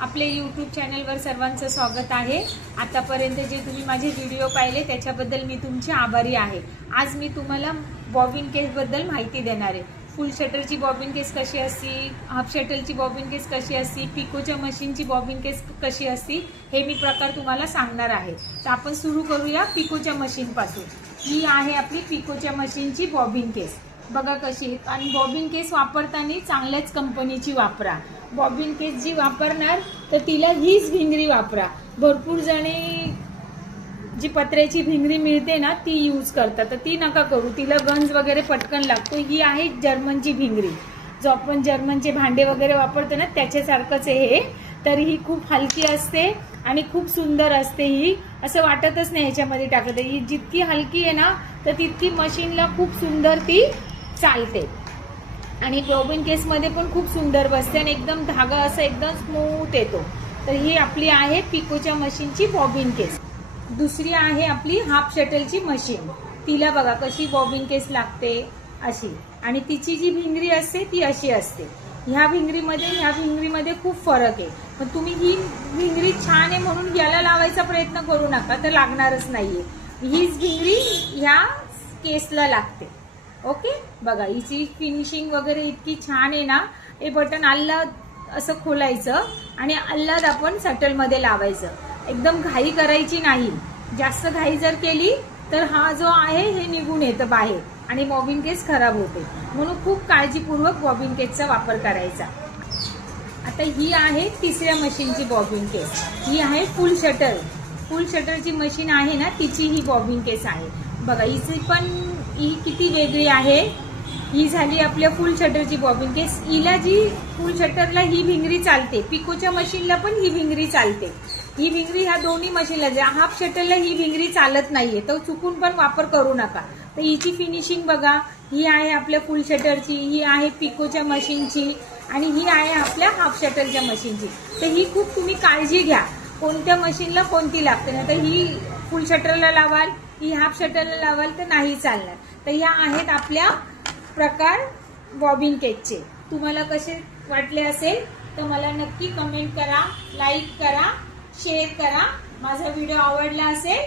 आपले यूट्यूब चॅनलवर सर्वांचं स्वागत आहे। आतापर्यंत जे तुम्ही माझे व्हिडिओ पाहिले त्याच्याबद्दल मी तुमचे आभारी आहे। आज मी तुम्हाला बॉबिन केसबद्दल माहिती देणार आहे। फुल शटरची बॉबिन केस कशी असते, हाफ शटलची बॉबिन केस कशी असते, पिकोच्या मशीनची बॉबिन केस कशी असते हे मी प्रकार तुम्हाला सांगणार आहे। तर आपण सुरू करूया पिकोच्या मशीन पासून। ही आहे आपली पिकोच्या मशीनची बॉबिन केस। बघा कशी, आणि बॉबिन केस वापरताना चांगल्याच कंपनीची वापरा। बॉबिन केस जी वापरणार तर तिला हीच भिंगरी वापरा। भरपूर जणे जी पत्र्याची भिंगरी मिळते ना ती यूज करतात, तर ती नका करू, तिला गंज वगैरे पटकन लागतो। ही आहे जर्मनची भिंगरी, जो आपण जर्मनचे भांडे वगैरे वापरतो ना त्याच्यासारखंच आहे हे। तर ही खूप हलकी असते आणि खूप सुंदर असते। ही असं वाटतच नाही ह्याच्यामध्ये टाकत। ही जितकी हलकी आहे ना तर तितकी मशीनला खूप सुंदर ती चालते, आणि बॉबिन केस मध्ये पण खूप सुंदर बसते आणि एकदम धागा असा एकदम स्मूथ येतो। तर ही आपली आहे पिकोच्या मशीनची बॉबिन केस। दुसरी आहे आपली हाफ शटलची मशीन। तिला बघा कशी बॉबिन केस लागते अशी, आणि तिची जी भिंगरी असते ती अशी असते। ह्या भिंगरीमध्ये खूप फरक आहे। पण तुम्ही ही भिंगरी छान आहे म्हणून याला लावायचा प्रयत्न करू नका, तर लागणारच नाहीये। हीच भिंगरी ह्या केसला लागते। ओके, बघा हिची फिनिशिंग वगैरे इतकी छान आहे ना। हे बटन आल्हाद असं खोलायचं आणि आल्हाद आपण शटल मध्ये लावायचं। एकदम घाई करायची नाही, जास्त घाई जर केली तर हा जो आहे हे निघून येतं बाहेर आणि बॉबिन केस खराब होते। म्हणून खूप काळजीपूर्वक बॉबिन केसचा वापर करायचा। आता ही आहे तिसऱ्या मशीनची बॉबिन केस। ही आहे फुल शटर। फुल शटरची मशीन आहे ना तिची ही बॉबिन केस आहे। बघा हिची पण ही किती वेगळी आहे। ही झाली आपल्या फुल शटरची बॉबिन केस। हिला जी फुल शटरला ही भिंगरी चालते, पिकोच्या मशीनला पण ही भिंगरी चालते। ही भिंगरी ह्या दोन्ही मशीनला, हाफ शटरला ही भिंगरी चालत नाहीये, तर चुकून पण वापर करू नका। तर हिची फिनिशिंग बघा, ही आहे आपल्या फुल शटरची, ही आहे पिकोच्या मशीनची, आणि ही आहे आपल्या हाफ शटरच्या मशीनची। तर ही खूप तुम्ही काळजी घ्या कोणत्या मशीनला कोणती लागते ना। तर ही फुल शटरला लावाल, ही हाफ शटरला लावाल तर नाही चालणार। तर ह्या आहेत आपल्या प्रकार बॉबिन केसचे। तुम्हाला कसे वाटले असेल तर मला नक्की कमेंट करा, लाईक करा, शेअर करा। माझा व्हिडिओ आवडला असेल